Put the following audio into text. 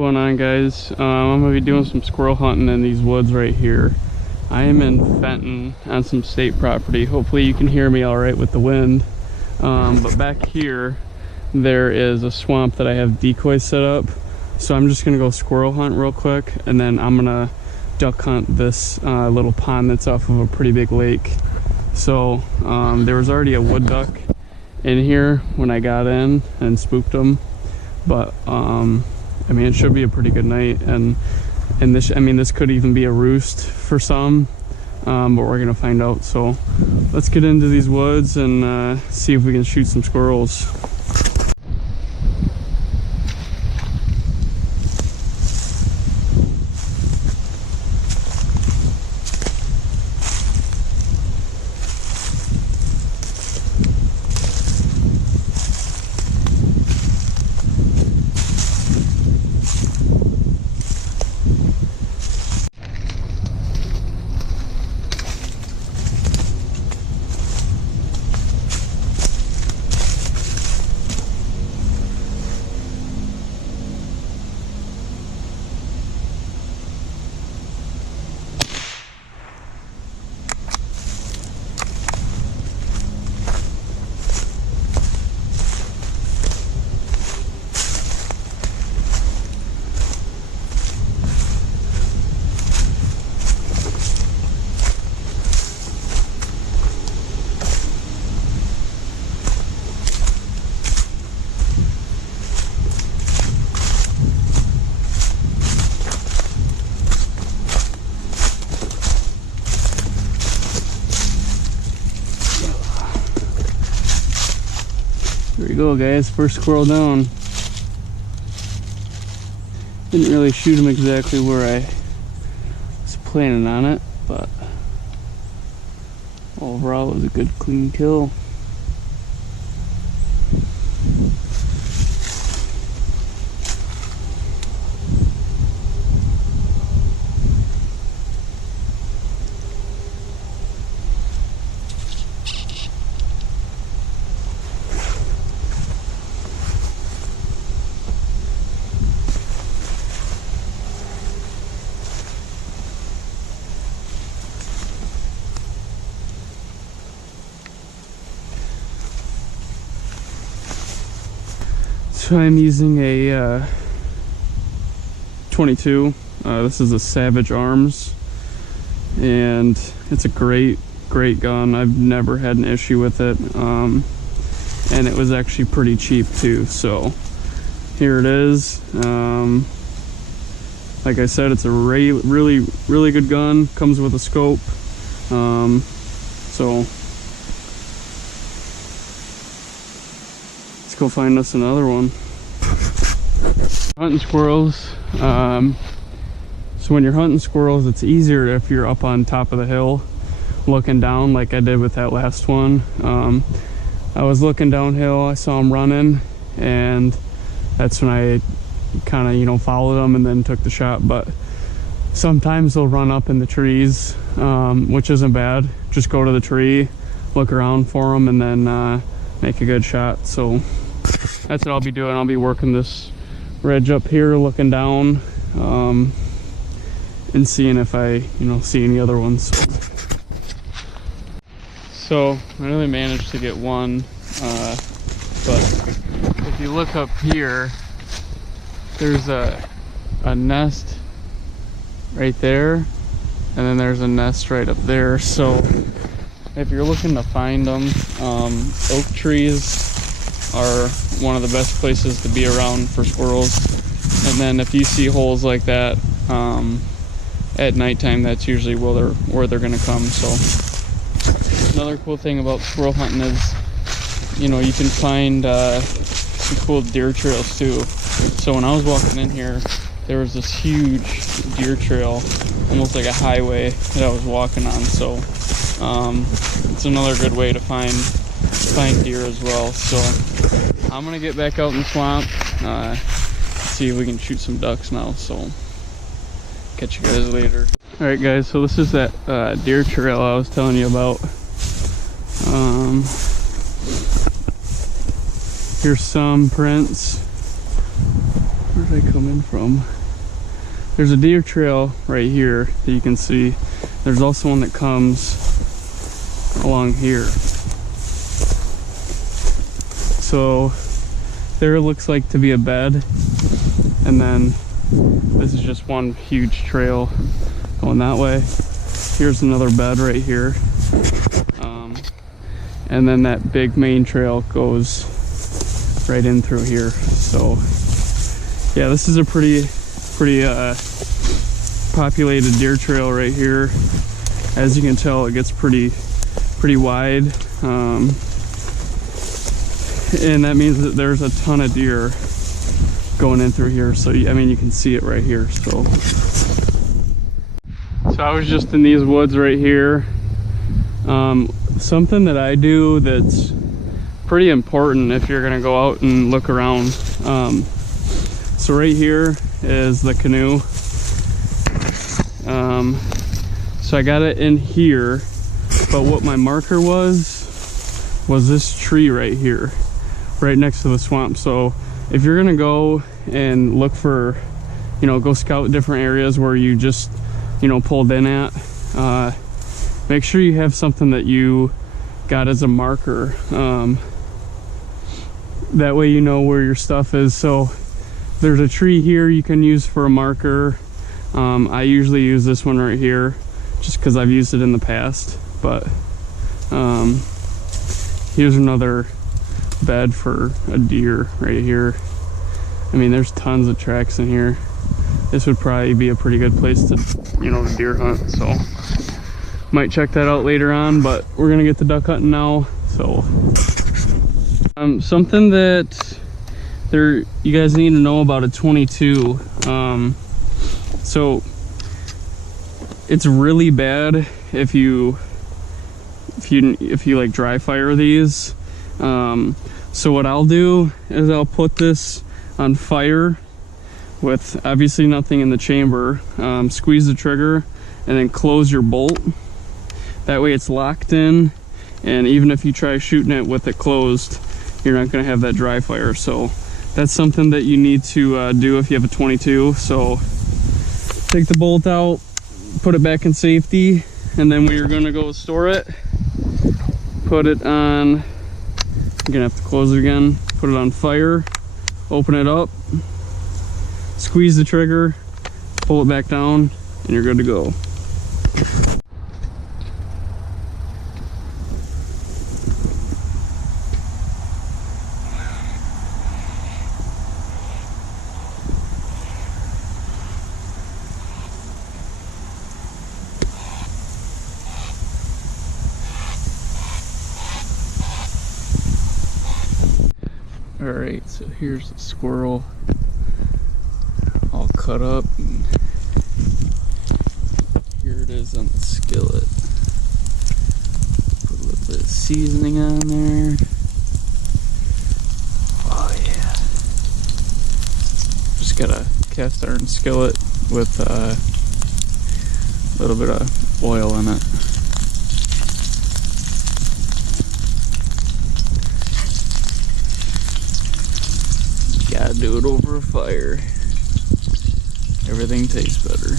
Going on, guys? I'm gonna be doing some squirrel hunting in these woods right here. I am in Fenton on some state property. Hopefully you can hear me all right with the wind. But back here there is a swamp that I have decoys set up, so I'm just gonna go squirrel hunt real quick, and then I'm gonna duck hunt this little pond that's off of a pretty big lake. So there was already a wood duck in here when I got in and spooked them, but I mean, it should be a pretty good night, and this could even be a roost for some, but we're gonna find out. So let's get into these woods and see if we can shoot some squirrels. There we go, guys, first squirrel down. Didn't really shoot him exactly where I was planning on it, but overall it was a good clean kill. So I'm using a 22. This is a Savage Arms, and it's a great gun. I've never had an issue with it, and it was actually pretty cheap too. So here it is. Like I said, it's a really good gun. Comes with a scope. So let's go find us another one. Hunting squirrels. So when you're hunting squirrels, it's easier if you're up on top of the hill looking down, like I did with that last one. I was looking downhill, I saw him running, and that's when I kind of followed them and then took the shot. But sometimes they'll run up in the trees, which isn't bad. Just go to the tree, look around for them, and then make a good shot. So that's what I'll be doing. I'll be working this ridge up here, looking down, and seeing if I see any other ones. So I really managed to get one, but if you look up here, there's a nest right there, and then there's a nest right up there. So if you're looking to find them, oak trees are one of the best places to be around for squirrels. And then if you see holes like that at nighttime, that's usually where they're gonna come. So another cool thing about squirrel hunting is you can find some cool deer trails too. So when I was walking in here, there was this huge deer trail, almost like a highway that I was walking on. So it's another good way to find deer as well. So I'm gonna get back out in the swamp, see if we can shoot some ducks now. So catch you guys later. All right, guys, so this is that deer trail I was telling you about. Here's some prints. Where's Where did I come in from? There's a deer trail right here that you can see. There's also one that comes along here. So there it looks like to be a bed, and then this is just one huge trail going that way. Here's another bed right here, and then that big main trail goes right in through here. So yeah, this is a pretty populated deer trail right here. As you can tell, it gets pretty wide, and that means that there's a ton of deer going in through here. So I mean, you can see it right here. So I was just in these woods right here. Something that I do that's pretty important if you're gonna go out and look around. So right here is the canoe. So I got it in here, but what my marker was this tree right here, right next to the swamp. So if you're gonna go and look for, you know, go scout different areas where you just, you know, pulled in at, make sure you have something that you got as a marker. That way you know where your stuff is. So there's a tree here you can use for a marker. I usually use this one right here just because I've used it in the past. But here's another bed for a deer right here. I mean, there's tons of tracks in here. This would probably be a pretty good place to, you know, deer hunt. So might check that out later on, but we're gonna get to duck hunting now. So something that you guys need to know about a 22. So it's really bad if you like dry fire these. So what I'll do is I'll put this on fire with obviously nothing in the chamber. Squeeze the trigger and then close your bolt. That way it's locked in, and even if you try shooting it with it closed, you're not going to have that dry fire. So that's something that you need to do if you have a 22. So take the bolt out, put it back in safety, and then when you're going to go store it, put it on, you're going to have to close it again, put it on fire, open it up, squeeze the trigger, pull it back down, and you're good to go. Alright, so here's the squirrel all cut up. Here it is on the skillet. Put a little bit of seasoning on there. Oh yeah. Just got a cast iron skillet with a little bit of oil in it. Gotta do it over a fire. Everything tastes better.